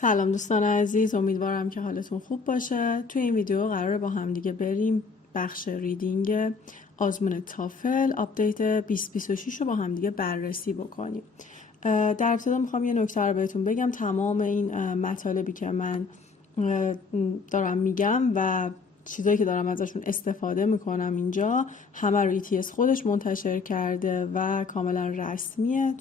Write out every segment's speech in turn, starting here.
سلام دوستان عزیز، امیدوارم که حالتون خوب باشه. توی این ویدیو قراره با هم دیگه بریم بخش ریدینگ آزمون تافل آپدیت 2026 رو با هم دیگه بررسی بکنیم. در ابتدا میخوام یه نکته رو بهتون بگم. تمام این مطالبی که من دارم میگم و چیزایی که دارم ازشون استفاده میکنم اینجا همه رو ETS خودش منتشر کرده و کاملا رسمیه.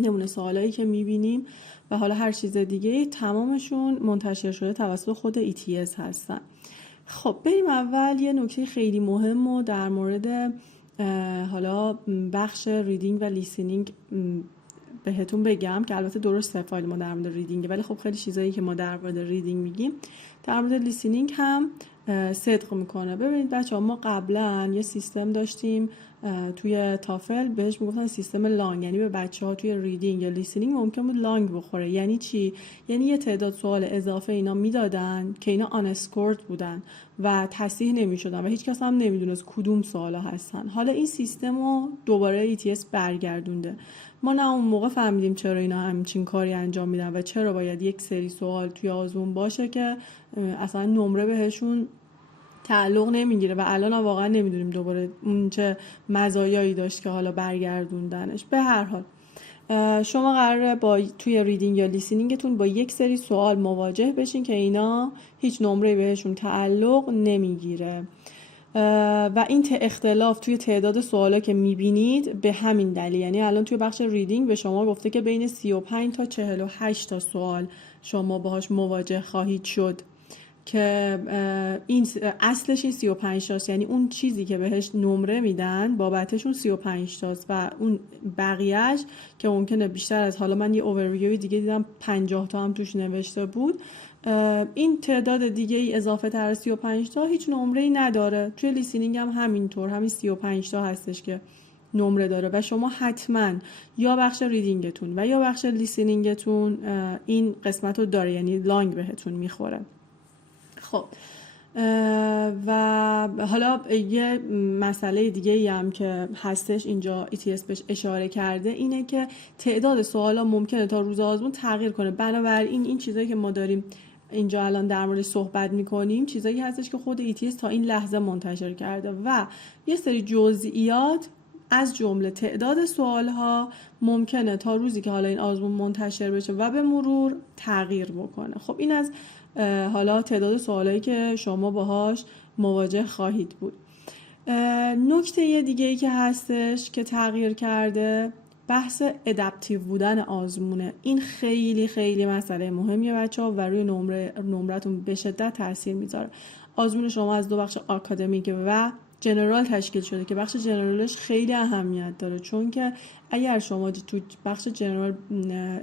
نمونه سوالایی که میبینیم و حالا هر چیز دیگه تمامشون منتشر شده توسط خود ETS هستن. خب بریم اول یه نکته خیلی مهم رو در مورد حالا بخش ریدینگ و لیسنینگ بهتون بگم که البته درسته فایل ما در مورد ریدینگه، ولی خب خیلی چیزایی که ما در مورد ریدینگ میگیم در مورد لیسنینگ هم صدق میکنه. ببینید بچه‌ها، ما قبلا یه سیستم داشتیم توی تافل بهش میگفتن سیستم لانگ، یعنی به بچه‌ها توی ریدینگ یا لیسنینگ ممکن بود لانگ بخوره. یعنی چی؟ یعنی یه تعداد سوال اضافه اینا میدادن که اینا آن اسکورد بودن و تصحیح نمیشدن و هیچ کس هم نمیدونست کدوم سوالا هستن. حالا این سیستم رو دوباره ETS برگردونده. ما نه اون موقع فهمیدیم چرا اینا همچین کاری انجام میدن و چرا باید یک سری سوال توی آزمون باشه که اصلا نمره بهشون تعلق نمیگیره و الان واقعا نمیدونیم دوباره اون چه مزایایی داشت که حالا برگردوندنش. به هر حال شما قراره توی ریدینگ یا لیسنینگتون با یک سری سوال مواجه بشین که اینا هیچ نمره بهشون تعلق نمیگیره و این اختلاف توی تعداد سوالا که میبینید به همین دلیل. یعنی الان توی بخش ریدینگ به شما گفته که بین 35 تا 48 تا سوال شما باهاش مواجه خواهید شد که این اصلش این 35 تاست، یعنی اون چیزی که بهش نمره میدن بابتشون 35 تاست و اون بقیهش که ممکنه بیشتر از، حالا من یه اوورویوی دیگه دیدم 50 تا هم توش نوشته بود، این تعداد دیگه ای اضافه تر 35 تا هیچ نمره‌ای نداره. توی لیسنینگ هم همینطور، همین 35 تا هستش که نمره داره و شما حتما یا بخش ریدینگتون و یا بخش لیسنینگتون این قسمت رو داره، یعنی لانگ بهتون میخوره. خب و حالا یه مسئله دیگه ای هم که هستش اینجا ETS بهش اشاره کرده اینه که تعداد سوالا ممکنه تا روز آزمون تغییر کنه. بنابراین این چیزایی که ما داریم اینجا الان در مورد صحبت میکنیم چیزایی هستش که خود ETS تا این لحظه منتشر کرده و یه سری جزئیات از جمله تعداد سوالها ممکنه تا روزی که حالا این آزمون منتشر بشه و به مرور تغییر بکنه. خب این از حالا تعداد سوالایی که شما باهاش مواجه خواهید بود. نکته دیگه ای که هستش که تغییر کرده بحث ادپتیو بودن آزمونه. این خیلی خیلی مسئله مهمیه بچه‌ها و روی نمرتون به شدت تاثیر میذاره. آزمون شما از دو بخش آکادمیک و جنرال تشکیل شده که بخش جنرالش خیلی اهمیت داره، چون که اگر شما تو بخش جنرال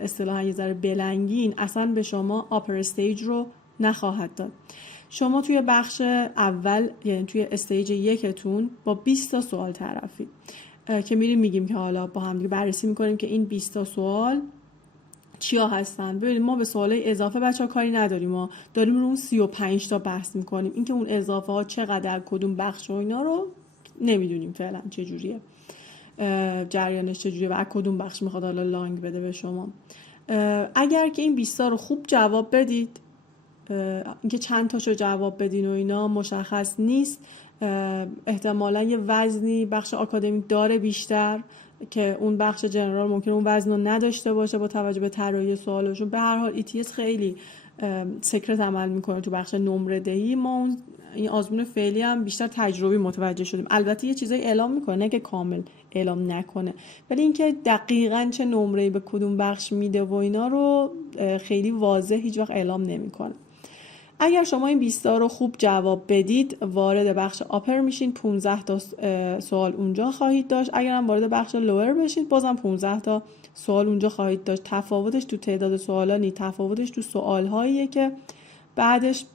اصطلاحاً یه ذره بلنگین اصلا به شما آپر استیج رو نخواهد داد. شما توی بخش اول یعنی توی استیج یکتون با 20 تا سوال طرفید که میگیم که حالا با هم دیگه بررسی میکنیم که این 20 تا سوال چیا هستن. ببینید ما به سوالای اضافه بچه‌ها کاری نداریم، ما داریم رو اون 35 تا بحث میکنیم. اینکه اون اضافه ها چقدر کدوم بخش و اینا رو نمیدونیم فعلا چه جوریه، جریانش چه جوریه و از کدوم بخش میخواد حالا لانگ بده به شما. اگر که این 20 تا رو خوب جواب بدید، اینکه چند تاشو جواب بدین و اینا مشخص نیست، احتمالاً یه وزنی بخش آکادمیک داره بیشتر که اون بخش جنرال ممکنه اون وزن رو نداشته باشه با توجه به طراحی سوالشون. به هر حال ETS خیلی سکرت عمل میکنه تو بخش نمره دهی. ما این آزمون فعلی هم بیشتر تجربی متوجه شدیم. البته یه چیزایی اعلام میکنه، نه که کامل اعلام نکنه، ولی اینکه دقیقاً چه نمره‌ای به کدوم بخش میده و اینا رو خیلی واضح هیچ وقت اعلام نمیکنه. اگر شما این 20 تا رو خوب جواب بدید وارد بخش آپر میشین، 15 تا سوال اونجا خواهید داشت. اگر هم وارد بخش لوور بشید بازم 15 تا سوال اونجا خواهید داشت. تفاوتش تو تعداد سوالا نیست، تفاوتش تو سوالهاییه که بعدش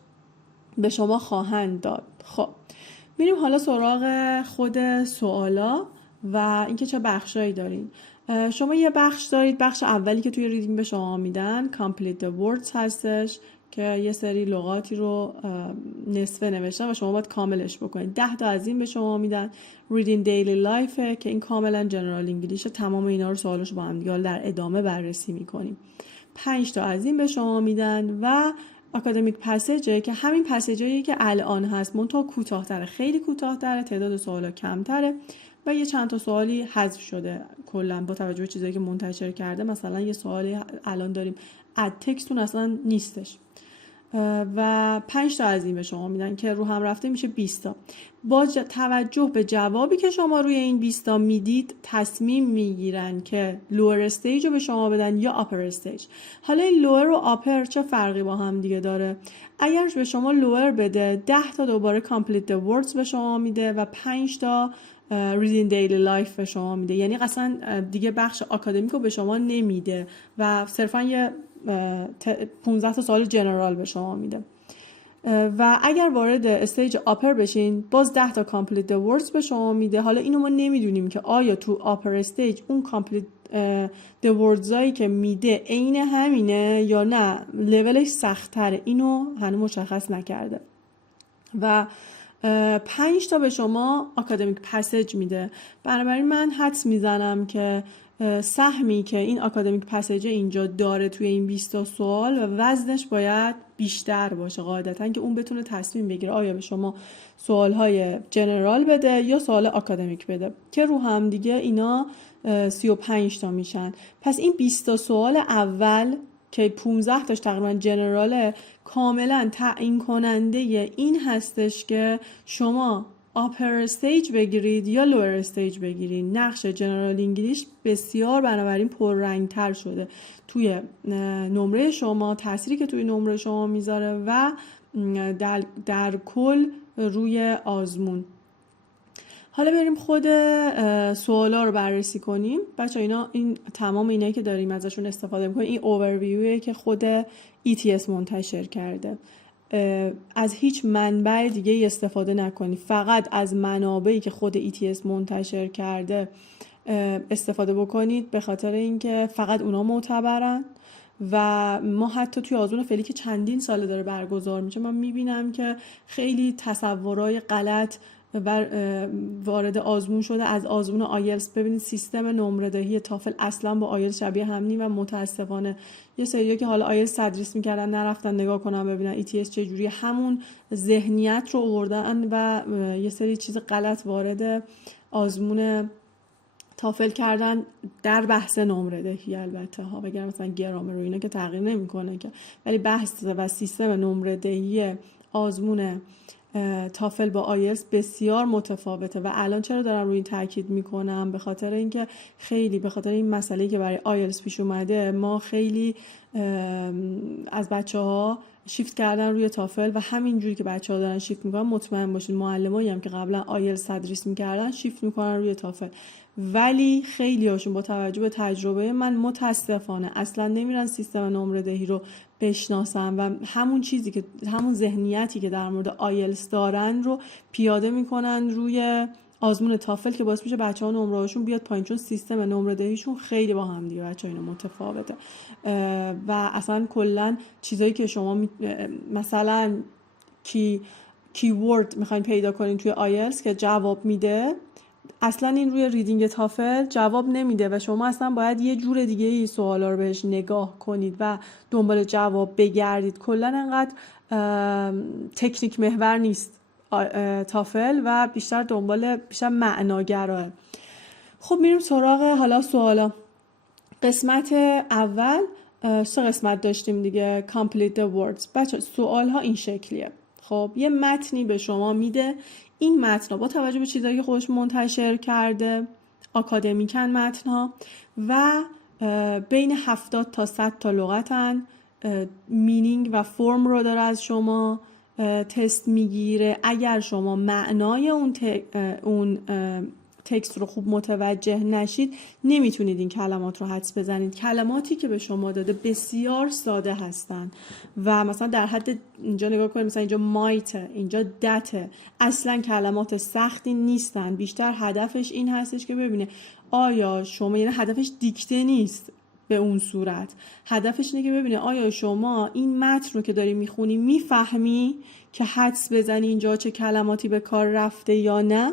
به شما خواهند داد. خب میریم حالا سراغ خود سوالا و اینکه چه بخشایی دارین. شما یه بخش دارید، بخش اولی که توی ریدینگ به شما میدن Complete the Words هستش که یه سری لغاتی رو نصفه نوشتن و شما باید کاملش بکنید. 10 تا از این به شما میدن. Reading Daily Life که این کاملا جنرال انگلیشه. تمام اینا رو سوالش با هم دیگه در ادامه بررسی میکنیم. 5 تا از این به شما میدن و اکادمیک پسیجه که همین پسیجایی که الان هست منتها کوتاه‌تره، خیلی کوتاه‌تره، تعداد سوالا کمتره و یه چند تا سوالی حذف شده کلا با توجه به چیزایی که منتشر کرده. مثلا یه سوالی الان داریم اد تکستون اصلا نیستش و 5 تا از این به شما میدن که رو هم رفته میشه 20 تا. با توجه به جوابی که شما روی این 20 تا میدید تصمیم میگیرن که لوور استیج رو به شما بدن یا آپر استیج. حالا این لوور و آپر چه فرقی با هم دیگه داره؟ اگر به شما لوور بده 10 تا دوباره کامپلیت the words به شما میده و 5 تا reading daily life به شما میده. یعنی اصلا دیگه بخش آکادمیک رو به شما نمیده و صرفا یه 15 تا سوال جنرال به شما میده. و اگر وارد استیج آپر بشین باز 10 تا کامپلیت the words به شما میده. حالا اینو ما نمیدونیم که آیا تو آپر استیج اون کامپلیت the words هایی که میده عین همینه یا نه لولش سخت‌تره، اینو هنوز مشخص نکرده. و 5 تا به شما اکادمیک پسیج میده. بنابراین من حدس میزنم که سهمی که این اکادمیک پسیج اینجا داره توی این 20 تا سوال و وزنش باید بیشتر باشه قاعدتا که اون بتونه تصمیم بگیره آیا به شما سوالهای جنرال بده یا سوال اکادمیک بده که رو هم دیگه اینا 35 تا میشن. پس این 20 تا سوال اول که 15 تاش تقریبا جنراله کاملا تعیین کننده این هستش که شما آپر استیج بگیرید یا لور استیج بگیرید. نقش جنرال انگلیش بسیار بنابراین پررنگ‌تر شده توی نمره شما، تأثیری که توی نمره شما میذاره و در کل روی آزمون. حالا بریم خود سوالا رو بررسی کنیم. بچه‌ها این تمام اینایی که داریم ازشون استفاده می‌کنیم این اوورویویه که خود ETS منتشر کرده. از هیچ منبع دیگه استفاده نکنید، فقط از منابعی که خود ETS منتشر کرده استفاده بکنید به خاطر اینکه فقط اونا معتبرن. و ما حتی توی آزمون فعلی که چندین ساله داره برگزار میشه من میبینم که خیلی تصورای غلط وارد آزمون شده از آزمون آیلتس. ببینید سیستم نمره دهی تافل اصلا با آیلتس شبیه هم نی و متاسفانه یه سری‌ها که حالا آیلتس تدریس میکردن نرفتن نگاه کنن ببینن ETS چه جوری همون ذهنیت رو آوردن و یه سری چیز غلط وارد آزمون تافل کردن در بحث نمره دهی. البته ها بگم مثلا گرامر رو اینا که تغییر نمیکنه که، ولی بحث و سیستم نمره دهی آزمون تافل با آیلتس بسیار متفاوته و الان چرا دارم روی این تاکید میکنم؟ به خاطر اینکه خیلی به خاطر این مسئله‌ای که برای آیلتس پیش اومده ما خیلی از بچه‌ها شیفت کردن روی تافل و همینجوری که بچه‌ها دارن شیفت میکنن مطمئن باشین معلمایی هم که قبلا آیلتس تدریس میکردن شیفت میکنن روی تافل. ولی خیلی هاشون با توجه به تجربه من متاسفانه اصلا نمیرن سیستم نمره دهی رو بشناسن و همون چیزی که همون ذهنیتی که در مورد آیلتس دارن رو پیاده میکنن روی آزمون تافل که باعث میشه بچه‌ها نمره‌هاشون بیاد پایین، چون سیستم نمره دهیشون خیلی با هم دیگه بچه‌ها اینا متفاوته و اصلا کلا چیزایی که شما مثلا کیورد میخواین پیدا کنین توی آیلتس که جواب میده اصلا این روی ریدینگ تافل جواب نمیده و شما اصلا باید یه جور دیگه ای سوالا رو بهش نگاه کنید و دنبال جواب بگردید. کلا انقدر تکنیک محور نیست تافل و بیشتر بیشتر معناگراه. خب میریم سراغ حالا سوالا. قسمت اول سه قسمت داشتیم دیگه. complete the words. بچه سوال ها این شکلیه. خب یه متنی به شما میده، این متن با توجه به چیزایی که خودش منتشر کرده آکادمیکن متن‌ها و بین 70 تا 100 تا لغتن، مینینگ و فرم رو داره از شما تست میگیره. اگر شما معنای اون تکست رو خوب متوجه نشید نمیتونید این کلمات رو حدس بزنید. کلماتی که به شما داده بسیار ساده هستن و مثلا در حد اینجا نگاه کنید، مثلا اینجا مایت، اینجا دته، اصلا کلمات سختی نیستن. بیشتر هدفش این هستش که ببینه آیا شما، یعنی هدفش دیکته نیست به اون صورت، هدفش اینه که ببینه آیا شما این متن رو که داری میخونی میفهمی که حدس بزنی اینجا چه کلماتی به کار رفته یا نه.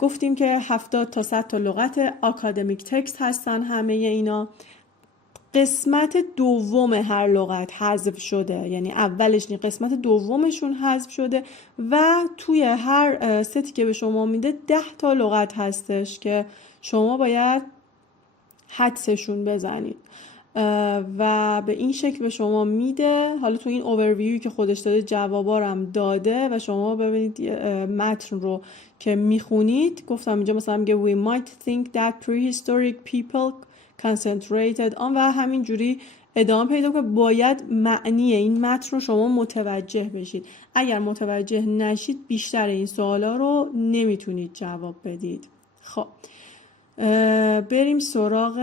گفتیم که 70 تا 100 تا لغت آکادمیک تکست هستن همه اینا. قسمت دوم هر لغت حذف شده، یعنی اولش نی، قسمت دومشون حذف شده و توی هر ستی که به شما میده 10 تا لغت هستش که شما باید حدسشون بزنید و به این شکل به شما میده. حالا تو این اوورویوی که خودش داده جوابارم داده و شما ببینید متن رو که میخونید. گفتم اینجا مثلا میگه we might think that prehistoric people concentrated on و همینجوری ادامه پیدا کنه. باید معنی این متن رو شما متوجه بشید. اگر متوجه نشید بیشتر این سوالا رو نمیتونید جواب بدید. خب بریم سراغ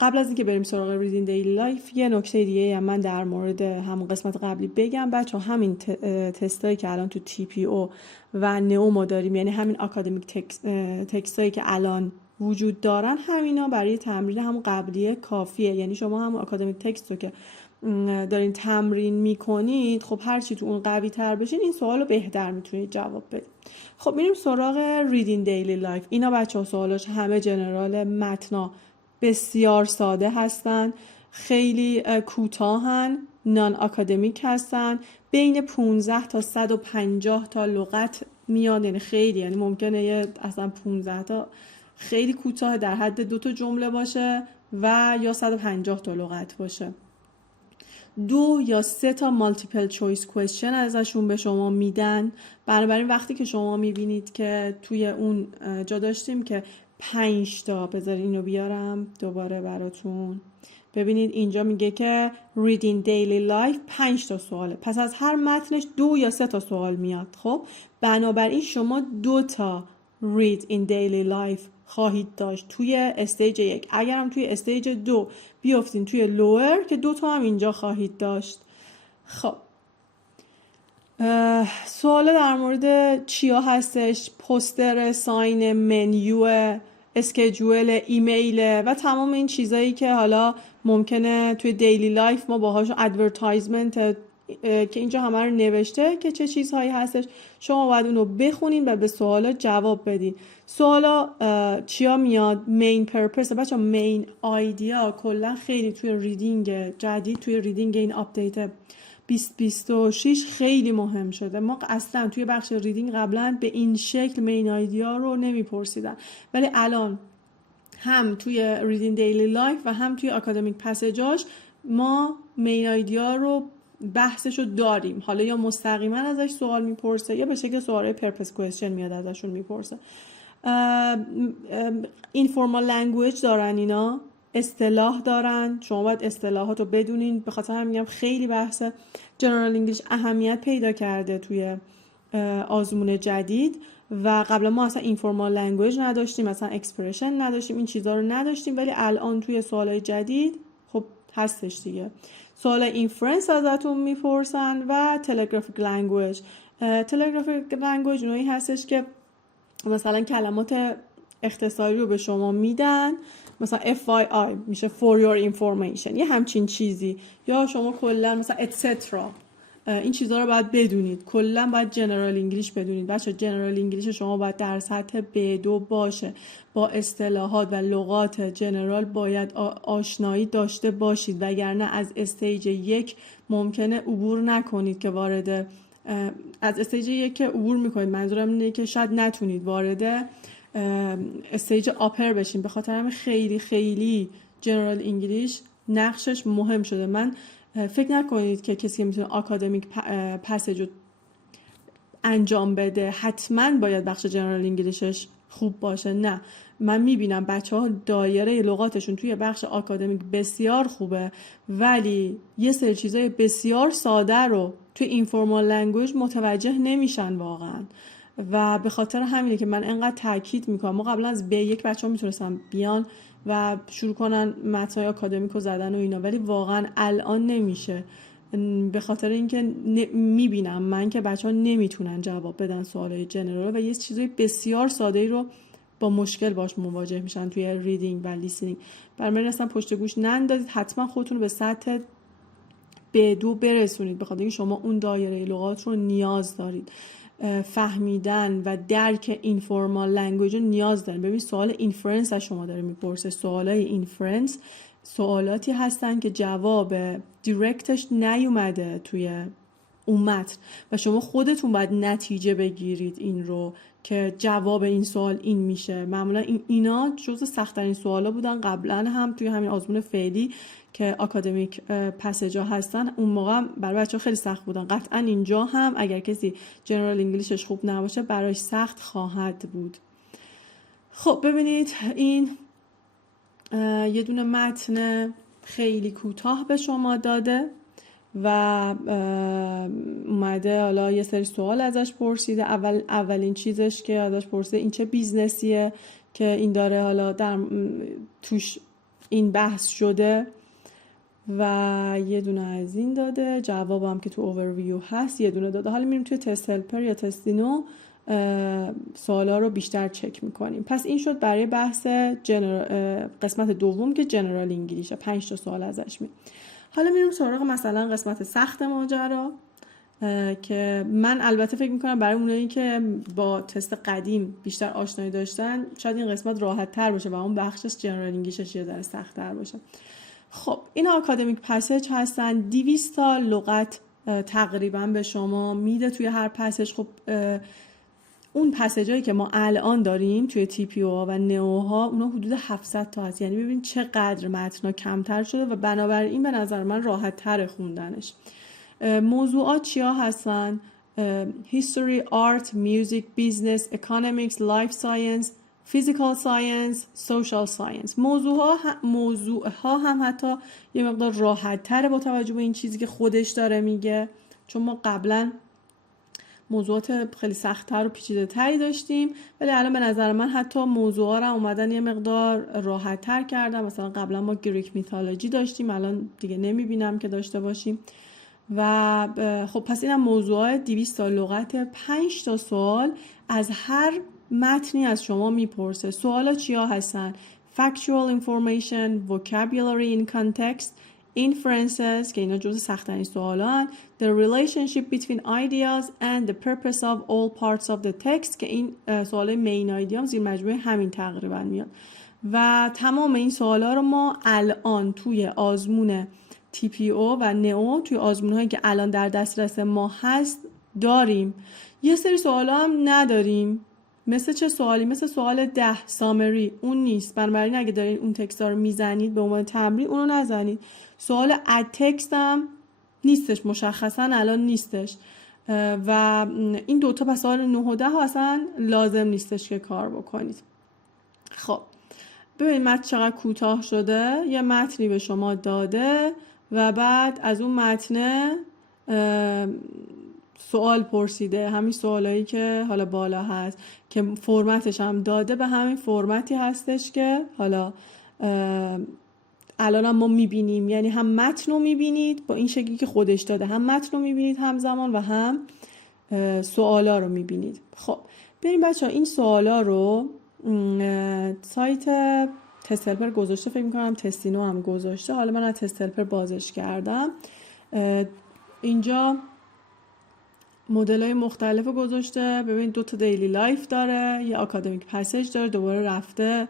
قبل از اینکه بریم سراغ Reading Daily Life یه نکته دیگه من در مورد همون قسمت قبلی بگم. بچه همین تستایی که الان تو TPO و نئو ما داریم، یعنی همین اکادمیک تکستایی که الان وجود دارن، همینا برای تمرین همون قبلیه کافیه. یعنی شما همون اکادمیک تکست رو که دارین تمرین میکنید، خب هر چی تو اون قوی تر بشین این سوال رو بهتر میتونید جواب بدید. خب میریم سراغ Reading Daily Life. اینا بچه ها سوالاش همه جنرال، متنا بسیار ساده هستن، خیلی کوتاهن، نان اکادمیک هستن، بین 15 تا 150 تا لغت میاد. یعنی خیلی، یعنی ممکنه اصلا 15 تا خیلی کوتاه در حد 2 تا جمله باشه و یا 150 تا لغت باشه. 2 یا 3 تا مالتیپل چویس کوئسچن ازشون به شما میدن. بنابراین وقتی که شما میبینید که توی اون جا داشتیم که 5 تا، بذار اینو بیارم دوباره براتون ببینید، اینجا میگه که Reading Daily Life 5 تا سواله، پس از هر متنش 2 یا 3 تا سوال میاد. خب بنابراین شما 2 تا Read in Daily Life خواهید داشت توی استیج 1. اگر هم توی استیج 2 بیافتین توی لوور که 2 تا هم اینجا خواهید داشت. خب سوال در مورد چیا هستش؟ پوستر، ساین، منیو، اسکیجول، ایمیل و تمام این چیزایی که حالا ممکنه توی دیلی لایف ما باهاشون، ادورتایزمنت که اینجا همه رو نوشته که چه چیزهایی هستش. شما باید اونو بخونین و به سوالا جواب بدین. سوالا چیا میاد؟ مین پرپس. بچه مین آیدیا کلا خیلی توی ریدینگ جدید، توی ریدینگ این آپدیت 2026 خیلی مهم شده. ما اصلا توی بخش ریدینگ قبلا به این شکل مین آیدیا رو نمیپرسیدن، ولی الان هم توی ریدینگ دیلی لایف و هم توی اکادمیک پسیجاش ما مین آیدیا رو بحثش رو داریم. حالا یا مستقیما ازش سوال میپرسه یا به شکل سوال پرپس کوئسچن میاد ازشون میپرسه. اینفورمال لنگویج دارن، اینا اصطلاح دارن، شما باید اصطلاحات رو بدونین. به خاطر همین میگم خیلی بحث جنرال انگلیش اهمیت پیدا کرده توی آزمون جدید و قبلا ما اصلا اینفورمال لنگویج نداشتیم، مثلا اکسپرشن نداشتیم، این چیزا رو نداشتیم، ولی الان توی سوالای جدید خب هستش دیگه. سوال اینفرنس ازتون میپرسن و تلگرافیک لنگویج. تلگرافیک لنگویج اونایی هستش که مثلا کلمات اختصاری رو به شما میدن، مثلا FYI میشه for your information، یه همچین چیزی، یا شما کلا مثلا etc. این چیزها رو باید بدونید. کلا باید جنرال انگلیش بدونید. بچه جنرال انگلیش شما باید در سطح B2 باشه. با اصطلاحات و لغات جنرال باید آشنایی داشته باشید، وگرنه از استیج 1 ممکنه عبور نکنید که وارد از استیج 1 که عبور میکنید، منظورم اینه که شاید نتونید وارد استیج آپر بشین. به خاطر همین خیلی خیلی جنرال انگلیش نقشش مهم شده. من فکر نکنید که کسی که میتونه اکادمیک پسیج رو انجام بده حتما باید بخش جنرال انگلیشش خوب باشه. نه، من میبینم بچه ها دایره لغاتشون توی بخش اکادمیک بسیار خوبه، ولی یه سری چیزای بسیار ساده رو توی اینفورمال لنگویج متوجه نمیشن واقعا. و به خاطر همینه که من انقدر تاکید میکنم. ما قبلا از B1 بچه‌ها میتونستن بیان و شروع کنن متنای اکادمیک رو زدن و اینا، ولی واقعا الان نمیشه، به خاطر اینکه میبینم من که بچه‌ها نمیتونن جواب بدن سوالای جنرال و یه چیزای بسیار ساده‌ای رو با مشکل باش مواجه میشن توی ریدینگ و لیسنینگ. برای اصلا پشت گوش نندازید، حتما خودتون رو به سطح B2 برسونید، به خاطر اینکه شما اون دایره لغات رو نیاز دارید. فهمیدن و درک اینفورمال لنگویج رو نیاز داریم. ببین سوال اینفرنس از شما داره میپرسه. سوالای اینفرنس سوالاتی هستن که جواب دیرکتش نیومده توی اون متن و شما خودتون باید نتیجه بگیرید این رو که جواب این سوال این میشه. معمولا اینا جزو سخت‌ترین سوالا بودن قبلا هم توی همین آزمون فعلی که آکادمیک پسیجا هستن. اون موقع برای بچه‌ها خیلی سخت بودن. قطعا اینجا هم اگر کسی جنرال انگلیشش خوب نباشه براش سخت خواهد بود. خب ببینید این یه دونه متن خیلی کوتاه به شما داده و اومده حالا یه سری سوال ازش پرسیده. اولین چیزش که ازش پرسیده این چه بیزنسیه که این داره حالا در توش این بحث شده و یه دونه از این داده. جوابم که تو اوورویو هست یه دونه داده. حالا میریم توی تست هلپر یا تستینو سوالا رو بیشتر چک میکنیم. پس این شد برای بحث قسمت دوم که جنرال انگلیشه. 5 تا سوال ازش می. حالا میریم سراغ مثلا قسمت سخت ماجرا که من البته فکر میکنم برای اونایی که با تست قدیم بیشتر آشنایی داشتن شاید این قسمت راحت تر باشه و اون بخشش جنرال انگلیشش یه ذره سخت تر باشه. خب این آکادمیک پسیج هستن. 200 تا لغت تقریبا به شما میده توی هر پسیج. خب اون پسیجایی که ما الان داریم توی تی پی او و نئو ها اونا حدود 700 تا هست. یعنی ببین چقدر متنا کمتر شده و بنابراین به نظر من راحت تر خوندنش. موضوعات چیا هستن؟ history, art, music, business, economics, life science, physical science, social science. موضوع ها هم حتی یه مقدار راحت تره با توجه به این چیزی که خودش داره میگه، چون ما قبلا موضوعات خیلی سخت‌تر و پیچیده‌تری داشتیم، ولی الان به نظر من حتی موضوعا رو اومدن یه مقدار راحت‌تر کردن. مثلا قبلا ما گریک میتولوژی داشتیم، الان دیگه نمیبینم که داشته باشیم. و خب پس اینم موضوعات 200 تا لغت. 5 تا سوال از هر متنی از شما میپرسه. سوالا چیا هستن؟ factual information, vocabulary in context, inferences که اینا جزو سخت‌ترین سوالان، the relationship between ideas and the purpose of all parts of the text که این سوالای مین ایدیا زیر مجموعه همین تقریبا میاد. و تمام این سوالا رو ما الان توی آزمون تی پی او و نئو، توی آزمون‌هایی که الان در دسترس ما هست داریم. یه سری سوالا هم نداریم. مثل چه سوالی؟ مثل سوال 10 سامری، اون نیست. بنابراین اگه دارین اون تکست رو میزنید به عنوان تمرین اونو نزنید. سوال اد تکست هم نیستش، مشخصا الان نیستش. و این دوتا پس سوال 9 و 10 اصلا لازم نیستش که کار بکنید. خب ببینید متن چقدر کوتاه شده. یه متنی به شما داده و بعد از اون متن سوال پرسیده. همین سوالایی که حالا بالا هست که فرمتش هم داده به همین فرمتی هستش که حالا الان هم ما میبینیم. یعنی هم متن رو میبینید با این شکلی که خودش داده، هم متن رو میبینید همزمان و هم سوالا رو میبینید. خب بریم بچه ها این سوالا رو سایت تست هلپر گذاشته، فکر میکنم تستینو هم گذاشته. حالا من از تست هلپر بازش کردم. اینجا مدل های مختلف گذاشته. ببینید 2 تا دیلی لایف داره، یه آکادمیک پسیج داره، دوباره رفته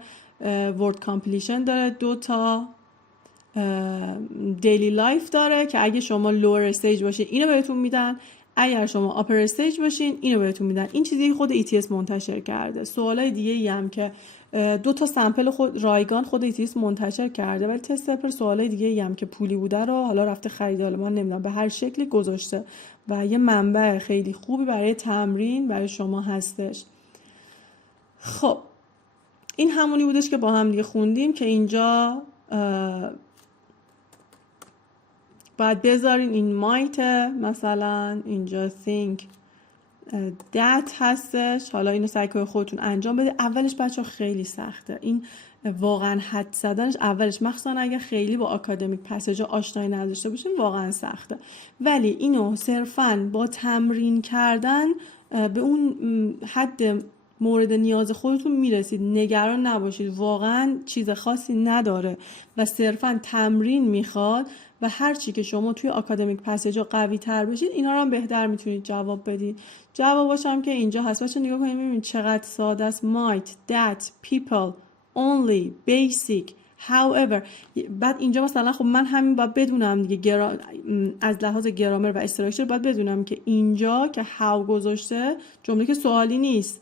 ورد کامپلیشن داره، 2 تا دیلی لایف داره که اگه شما لور استیج باشین اینو بهتون میدن، اگر شما آپر استیج باشین اینو بهتون میدن. این چیزی خود ETS منتشر کرده. سوالای دیگه ای هم که 2 تا سمپل خود رایگان خود ETS منتشر کرده، ولی تست هلپر سوالای دیگه ای هم که پولی بوده رو حالا رفته خریده، حالا من نمیدونم به هر شکلی گذاشته و یه منبع خیلی خوبی برای تمرین برای شما هستش. خب این همونی بودش که با هم دیگه خوندیم که اینجا باید بذارین این might، مثلا اینجا think that هستش. حالا اینو سعی کنید خودتون انجام بده. اولش بچه‌ها خیلی سخته، این واقعا حد زدنش اولش، مخصوصا اگه خیلی با آکادمیک پسیجا آشنایی نداشته باشین واقعا سخته، ولی اینو صرفاً با تمرین کردن به اون حد مورد نیاز خودتون میرسید. نگران نباشید، واقعا چیز خاصی نداره و صرفا تمرین میخواد و هر چی که شما توی آکادمیک پسیجا قوی تر بشید اینا رو هم بهتر میتونید جواب بدید. جواباش هم که اینجا هست. بچه نگاه کنید ببینید چقدر ساده است. might, that, people, only, basic, however. بعد اینجا مثلا خب من همین باید بدونم دیگه از لحاظ گرامر و استراکچر باید بدونم که اینجا که how گذاشته جمله که سوالی نیست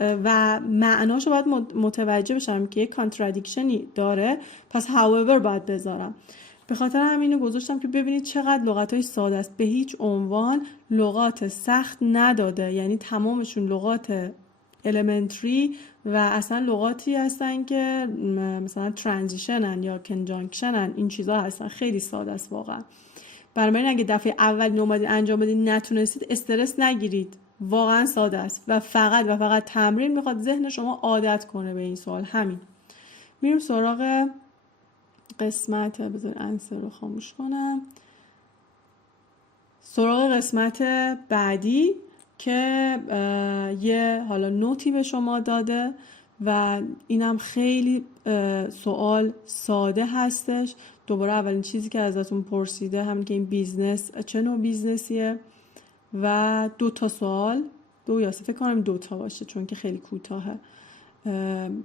و معناشو باید متوجه بشم که یک کانترادیکشنی داره، پس however باید بذارم. به خاطر همینو گذاشتم که ببینید چقدر لغت‌های ساده است. به هیچ عنوان لغات سخت نداده، یعنی تمامشون لغات elementary و اصلا لغاتی هستن که مثلا ترانزیشنن یا کنجانکشنن، این چیزا هستن. خیلی ساده است واقعا. برای اگه دفعه اول اومدید انجام بدید نتونستید استرس نگیرید، واقعا ساده است و فقط تمرین میخواد ذهن شما عادت کنه به این سوال. همین. میریم سراغ قسمت، بذار انسر رو خاموش کنم، سراغ قسمت بعدی که یه حالا نوتی به شما داده و اینم خیلی سوال ساده هستش. دوباره اولین چیزی که ازتون پرسیده همین که این بیزنس چه نوع بیزنسیه و 2 تا سوال، 2 یا 3 فکر کنم 2 تا باشه چون که خیلی کوتاهه.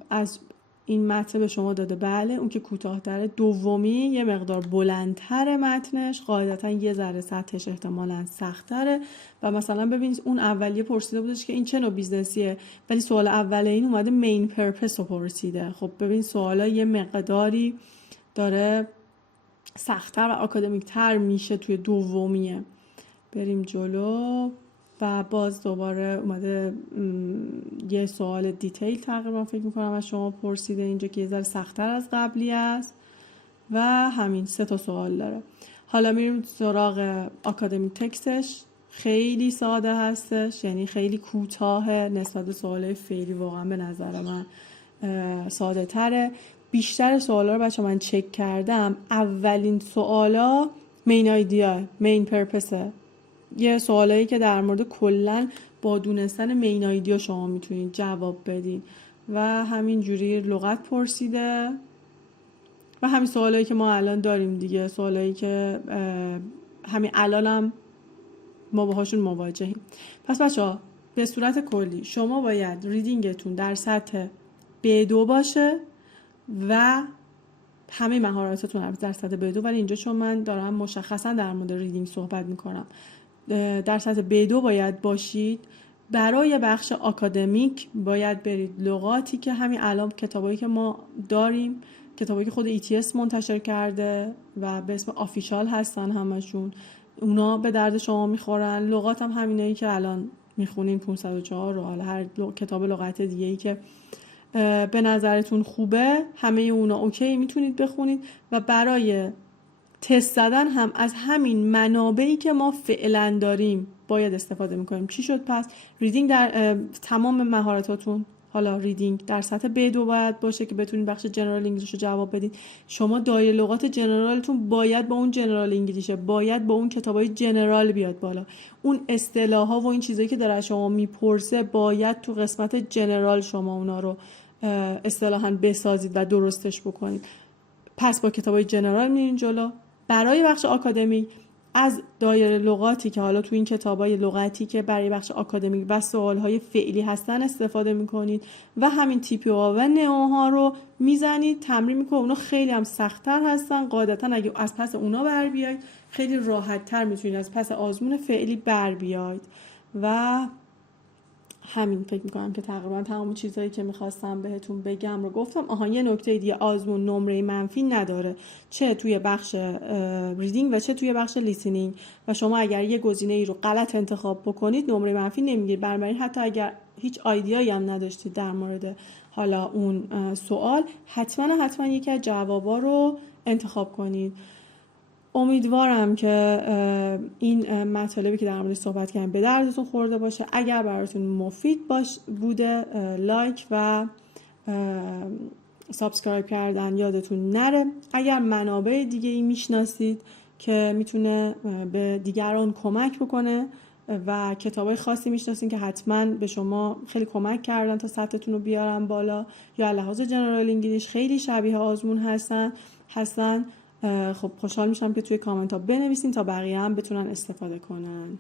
از این متن به شما داده، بله اون که کوتاه‌تره. دومی یه مقدار بلندتر متنش، قاعدتا یه ذره سطحش احتمالاً سخت‌تره و مثلا ببینید اون اولیه پرسیده بودش که این چه نوع بیزنسیه، ولی سوال اوله این اومده مین پرپس رو پرسیده. خب ببین سوالا یه مقداری داره سخت‌تر و آکادمیک‌تر میشه توی دومیه. بریم جلو و باز دوباره اومده یه سوال دیتیل تقریبا فکر میکنم از شما پرسیده اینجا که یه ذره سخت‌تر از قبلی است و همین 3 تا سوال داره. حالا میریم سراغ آکادمیک تکستش. خیلی ساده هستش، یعنی خیلی کوتاهه نسبت به سوالای فعلی، واقعا به نظر من ساده تره. بیشتر سوالا رو بچه من چک کردم، اولین سوالا مین آیدیا، مین پرپسه، یه سوالایی که در مورد کلن با دونستن مین آیدیا شما میتونید جواب بدین و همین جوری لغت پرسیده و همین سوالایی که ما الان داریم دیگه، سوالایی که همین الان هم ما باهاشون مواجهیم. پس بچه‌ها به صورت کلی شما باید ریدینگتون در سطح B2 باشه و همه مهارتاتون در سطح B2، ولی اینجا چون من دارم مشخصا در مورد ریدینگ صحبت میکنم در سطح B2 باید باشید. برای بخش آکادمیک باید برید لغاتی که همین الان کتابایی که ما داریم، کتابایی که خود ETS منتشر کرده و به اسم آفیشال هستن همشون، اونا به درد شما میخورن. لغات هم همینایی که الان میخونین 504 رو، حالا هر کتاب لغت دیگه‌ای که به نظرتون خوبه همه اونا اوکی میتونید بخونید و برای تست زدن هم از همین منابعی که ما فعلا داریم باید استفاده میکنیم. چی شد پس؟ ریدینگ در تمام مهارتاتون، حالا ریدینگ در سطح B2 باید باشه که بتونید بخش جنرال انگلیش رو جواب بدید. شما دایره لغات جنرالتون باید با اون جنرال انگلیشه، باید با اون کتابای جنرال بیاد بالا. اون اصطلاح‌ها و این چیزایی که داره شما میپرسه باید تو قسمت جنرال شما اونا رو اصطلاحاً بسازید و درستش بکنید. پس با کتابای جنرال میرین جلو. برای بخش آکادمیک از دایره لغاتی که حالا تو این کتابای لغتی که برای بخش آکادمیک و سوالهای فعلی هستن استفاده میکنید و همین TPO و نئوها رو میزنید، تمرین میکنید. اونا خیلی هم سخت‌تر هستن، قاعدتا اگه از پس اونا بر بیاید خیلی راحت‌تر میتونید از پس آزمون فعلی بر بیاید و همین فکر میکنم که تقریبا تمام چیزهایی که میخواستم بهتون بگم رو گفتم. یه نکته دیگه، آزمون نمره منفی نداره، چه توی بخش ریدینگ و چه توی بخش لیسنینگ و شما اگر یه گزینه ای رو غلط انتخاب بکنید نمره منفی نمیگیرید. بنابراین حتی اگر هیچ آیدیایی هم نداشتید در مورد حالا اون سوال، حتما یکی از جوابا رو انتخاب کنید. امیدوارم که این مطالبی که در موردش صحبت کردم به دردتون خورده باشه. اگر براتون مفید بوده لایک و سابسکرایب کردن یادتون نره. اگر منابع دیگه ای میشناسید که میتونه به دیگران کمک بکنه و کتابای خاصی میشناسین که حتما به شما خیلی کمک کردن تا سطحتون رو بیارن بالا، یا لحاظ جنرال انگلیش خیلی شبیه آزمون هستن، خب خوشحال میشم که توی کامنت ها بنویسین تا بقیه هم بتونن استفاده کنن.